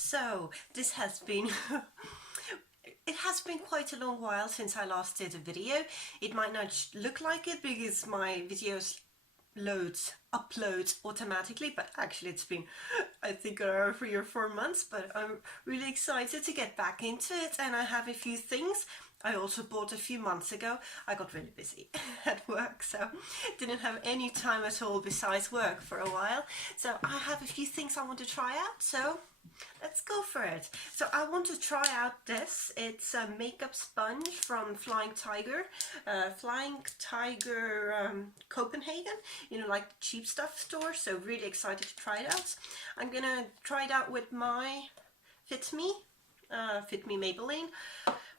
So this has been it has been quite a long while since I last did a video. It might not look like it because my videos upload automatically, but actually it's been, I think, around 3 or 4 months. But I'm really excited to get back into it, and I have a few things I also bought a few months ago. I got really busy at work, so didn't have any time at all besides work for a while. So I have a few things I want to try out, so let's go for it. So I want to try out this. It's a makeup sponge from Flying Tiger Copenhagen, you know, like the cheap stuff store. So really excited to try it out. I'm gonna try it out with my Fit Me Maybelline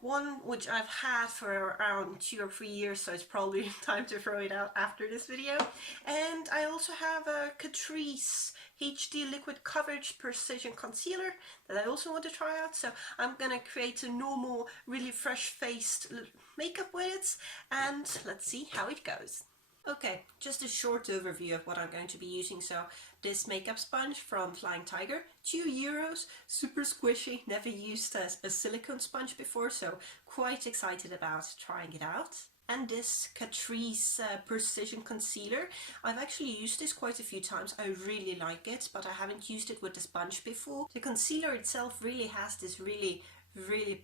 one, which I've had for around 2 or 3 years, so it's probably time to throw it out after this video. And I also have a Catrice HD Liquid Coverage Precision Concealer that I also want to try out. So I'm gonna create a normal, really fresh-faced makeup with it, and let's see how it goes. Okay, just a short overview of what I'm going to be using. So this makeup sponge from Flying Tiger, €2, super squishy, never used a silicone sponge before, so quite excited about trying it out. And this Catrice Precision Concealer, I've actually used this quite a few times. I really like it, but I haven't used it with the sponge before. The concealer itself really has this really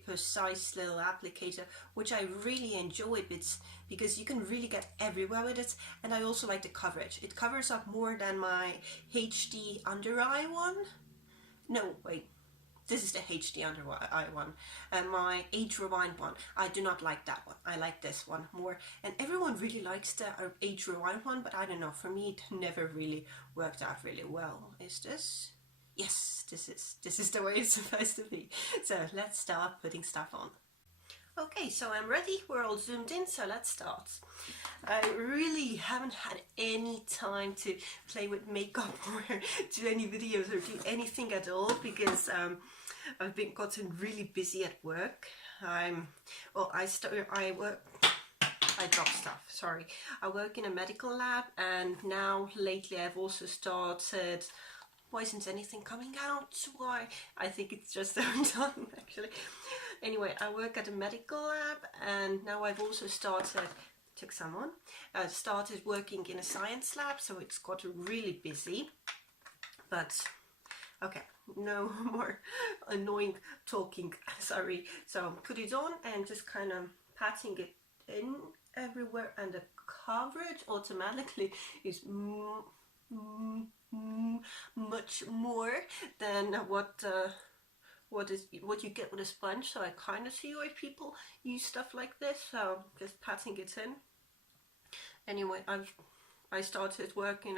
precise little applicator, which I really enjoy because you can really get everywhere with it. And I also like the coverage. It covers up more than my HD under eye one. No, wait, this is the HD under eye one, and my Age Rewind one. I do not like that one. I like this one more, and everyone really likes the Age Rewind one, but I don't know, for me it never really worked out really well. Is this? Yes, this is the way it's supposed to be. So let's start putting stuff on. Okay, so I'm ready, we're all zoomed in, so let's start. I really haven't had any time to play with makeup or do any videos or do anything at all because I've gotten really busy at work. I dropped stuff, sorry. I work in a medical lab, and now lately I've also started. Why isn't anything coming out? Why? I think it's just done actually. Anyway, I work at a medical lab, and now I've also started working in a science lab, so it's got really busy. But okay, no more annoying talking, sorry. So put it on and just kind of patting it in everywhere, and the coverage automatically is much more than what you get with a sponge. So I kind of see why people use stuff like this, so just patting it in. Anyway, I started working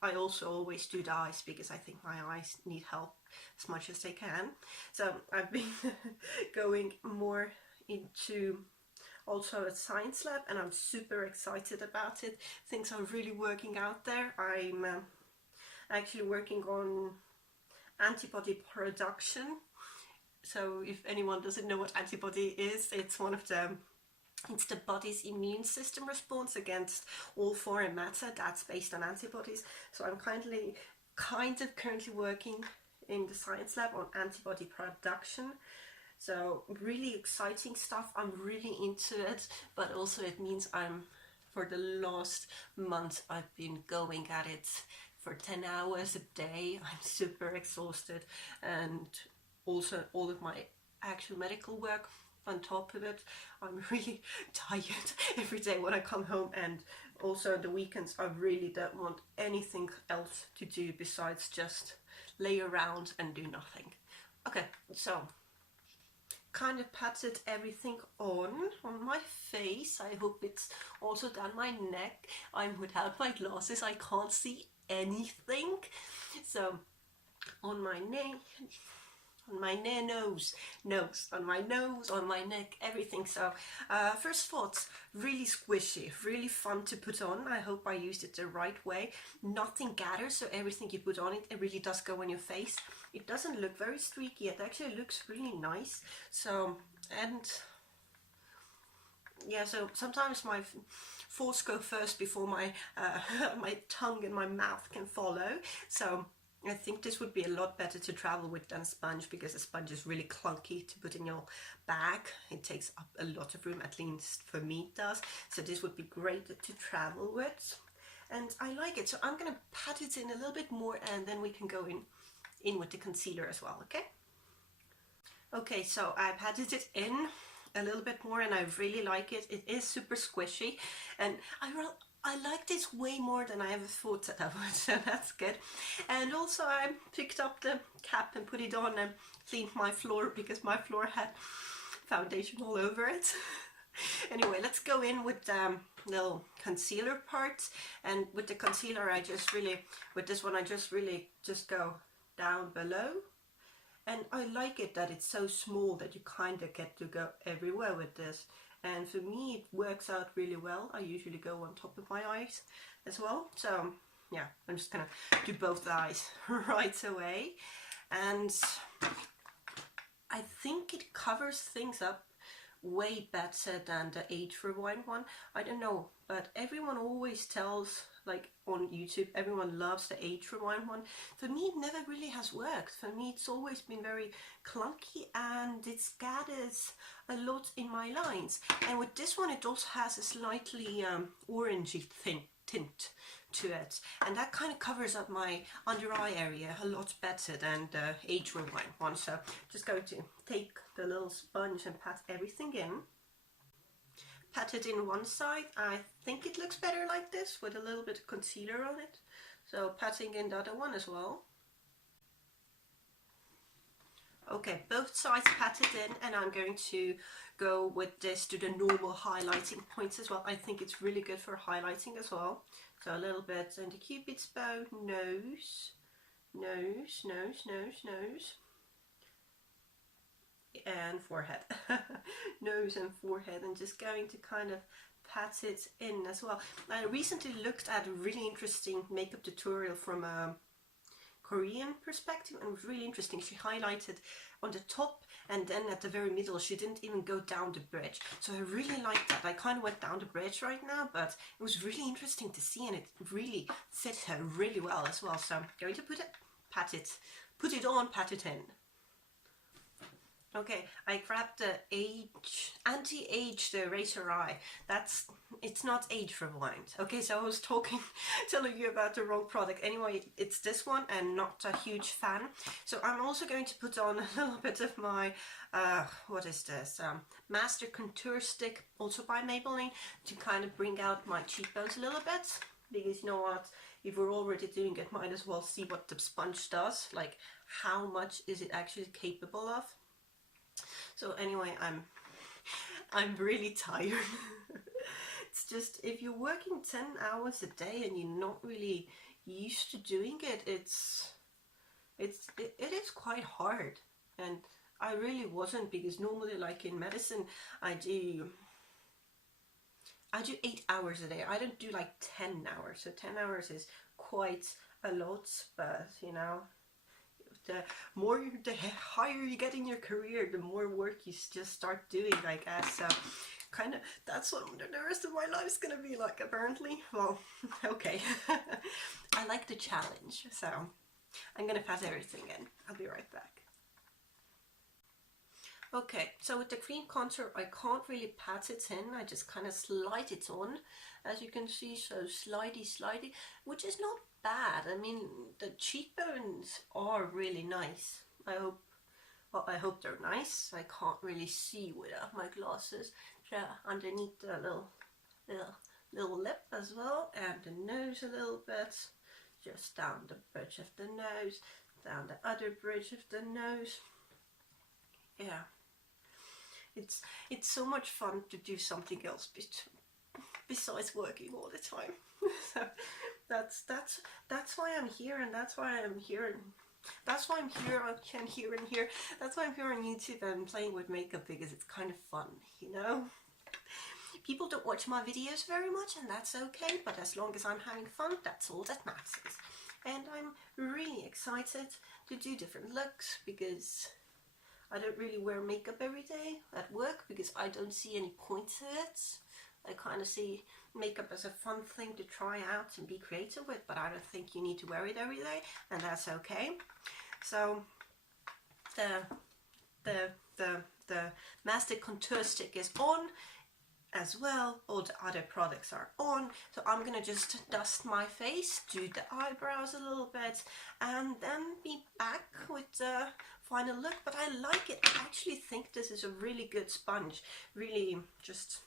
I also always do the eyes because I think my eyes need help as much as they can. So I've been going more into also a science lab, and I'm super excited about it. Things are really working out there. I'm actually working on antibody production. So if anyone doesn't know what antibody is, it's the body's immune system response against all foreign matter that's based on antibodies. So I'm kind of currently working in the science lab on antibody production. So really exciting stuff. I'm really into it, but also it means for the last month I've been going at it for 10 hours a day. I'm super exhausted, and also all of my actual medical work on top of it. I'm really tired every day when I come home, and also the weekends I really don't want anything else to do besides just lay around and do nothing. Okay, so kind of patted everything on my face. I hope it's also done my neck. I'm without my glasses, I can't see anything. So on my neck, on my nose, on my nose, on my neck, everything. So first thoughts, really squishy, really fun to put on. I hope I used it the right way. Nothing gathers, so everything you put on it really does go on your face. It doesn't look very streaky, it actually looks really nice. So, and yeah, so sometimes my thoughts go first before my my tongue and my mouth can follow. So I think this would be a lot better to travel with than a sponge, because a sponge is really clunky to put in your bag. It takes up a lot of room, at least for me it does. So this would be great to travel with. And I like it. So I'm going to pat it in a little bit more, and then we can go in with the concealer as well, okay? Okay, so I patted it in a little bit more, and I really like it. It is super squishy, and I like this way more than I ever thought that I would, so that's good. And also I picked up the cap and put it on and cleaned my floor, because my floor had foundation all over it. Anyway, let's go in with the little concealer part. And with the concealer, with this one, I just really go down below. And I like it that it's so small that you kind of get to go everywhere with this. And for me, it works out really well. I usually go on top of my eyes as well. So yeah, I'm just gonna do both eyes right away. And I think it covers things up way better than the Age Rewind one. I don't know, but everyone always tells, like on YouTube, everyone loves the Age Rewind one. For me, it never really has worked. For me, it's always been very clunky, and it scatters a lot in my lines. And with this one, it also has a slightly orangey tint to it, and that kind of covers up my under eye area a lot better than the Age Rewind one. So just going to take the little sponge and pat everything in. Pat it in one side. I think it looks better like this with a little bit of concealer on it. So patting in the other one as well. Okay, both sides patted in, and I'm going to go with this to the normal highlighting points as well. I think it's really good for highlighting as well. So a little bit in the Cupid's bow, nose, nose, nose, nose, nose, and forehead. Nose and forehead, and just going to kind of pat it in as well. I recently looked at a really interesting makeup tutorial from a Korean perspective, and it was really interesting. She highlighted on the top, and then at the very middle she didn't even go down the bridge. So I really liked that. I kind of went down the bridge right now, but it was really interesting to see, and it really fit her really well as well. So I'm going to put it on, pat it in. Okay, I grabbed the Anti-Age the Eraser Eye. It's not Age Rewind. Okay, so I was telling you about the wrong product. Anyway, it's this one, and not a huge fan. So I'm also going to put on a little bit of my, what is this? Mastercontour stick, also by Maybelline, to kind of bring out my cheekbones a little bit. Because you know what, if we're already doing it, might as well see what the sponge does. Like, how much is it actually capable of? So anyway, I'm really tired. It's just, if you're working 10 hours a day and you're not really used to doing it, it is quite hard. And I really wasn't, because normally, like in medicine, I do 8 hours a day. I don't do like 10 hours. So 10 hours is quite a lot, but you know, the higher you get in your career, the more work you just start doing, I guess. So kind of, that's what the rest of my life is gonna be like, apparently. Well, okay. I like the challenge, so I'm gonna pat everything in. I'll be right back. Okay, so with the cream contour, I can't really pat it in. I just kind of slide it on, as you can see. So slidey, which is not bad. I mean, the cheekbones are really nice. I hope they're nice. I can't really see without my glasses. So underneath the little lip as well, and the nose a little bit. Just down the bridge of the nose, down the other bridge of the nose. Yeah. It's so much fun to do something else besides working all the time. So that's why I'm here, and that's why I'm here, and that's why I'm here and here and here. That's why I'm here on YouTube and playing with makeup, because it's kind of fun, you know. People don't watch my videos very much, and that's okay, but as long as I'm having fun, that's all that matters. And I'm really excited to do different looks, because I don't really wear makeup every day at work, because I don't see any point to it. I kind of see makeup as a fun thing to try out and be creative with, but I don't think you need to wear it every day, and that's okay. So the Mastercontour stick is on as well. All the other products are on, so I'm gonna just dust my face, do the eyebrows a little bit, and then be back with the final look. But I like it. I actually think this is a really good sponge, really just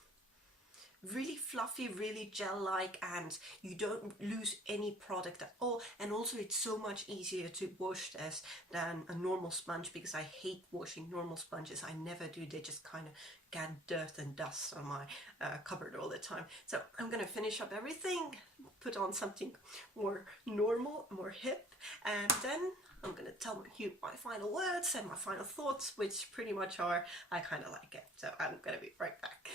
really fluffy, really gel-like, and you don't lose any product at all. And also it's so much easier to wash this than a normal sponge, because I hate washing normal sponges. I never do. They just kind of get dirt and dust on my cupboard all the time. So I'm gonna finish up everything, put on something more normal, more hip, and then I'm gonna tell you my final words and my final thoughts, which pretty much are, I kind of like it. So I'm gonna be right back.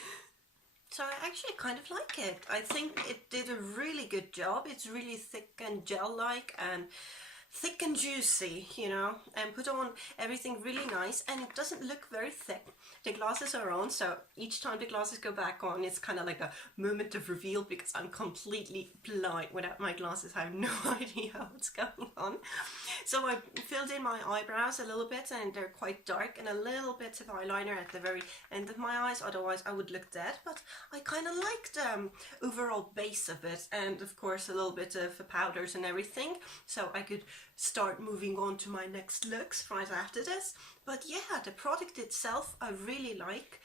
So I actually kind of like it. I think it did a really good job. It's really thick and gel-like and thick and juicy, you know, and put on everything really nice, and it doesn't look very thick. The glasses are on, so each time the glasses go back on, it's kind of like a moment of reveal, because I'm completely blind. Without my glasses, I have no idea what's going on. So I filled in my eyebrows a little bit, and they're quite dark, and a little bit of eyeliner at the very end of my eyes, otherwise I would look dead. But I kind of like the overall base of it, and of course a little bit of powders and everything, so I could start moving on to my next looks right after this. But yeah, the product itself I really like,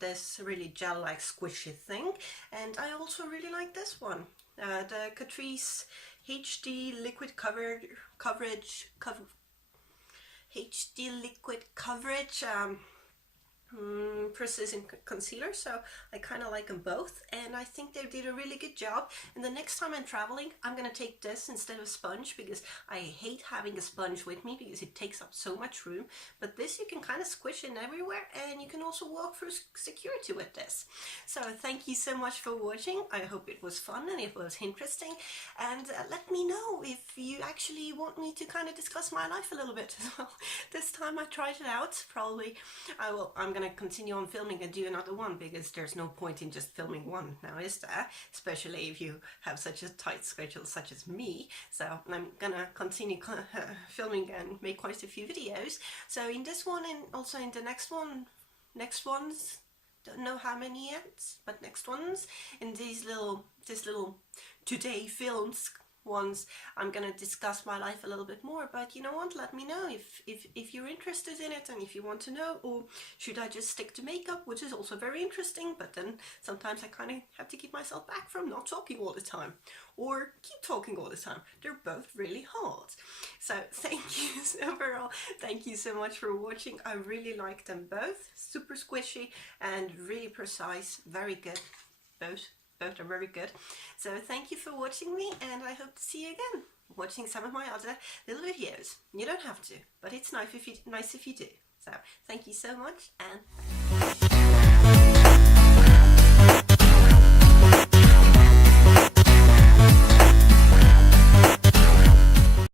this really gel-like squishy thing, and I also really like this one, the Catrice HD liquid coverage precision concealer. So I kind of like them both, and I think they did a really good job. And the next time I'm traveling, I'm gonna take this instead of sponge, because I hate having a sponge with me because it takes up so much room. But this you can kind of squish in everywhere, and you can also walk through security with this. So thank you so much for watching. I hope it was fun and it was interesting, and let me know if you actually want me to kind of discuss my life a little bit as well. This time I tried it out. Probably I'm gonna continue on filming and do another one, because there's no point in just filming one now, is there? Especially if you have such a tight schedule such as me. So I'm gonna continue filming and make quite a few videos. So in this one, and also in the next ones, don't know how many yet, but next ones, in this little today films ones, I'm gonna discuss my life a little bit more. But you know what, let me know if you're interested in it, and if you want to know, or should I just stick to makeup, which is also very interesting. But then sometimes I kind of have to keep myself back from not talking all the time, or keep talking all the time. They're both really hard. So thank you overall, thank you so much for watching. I really like them both. Super squishy and really precise, very good. Both are very good. So thank you for watching me, and I hope to see you again watching some of my other little videos. You don't have to, but it's nice if you do. So thank you so much, and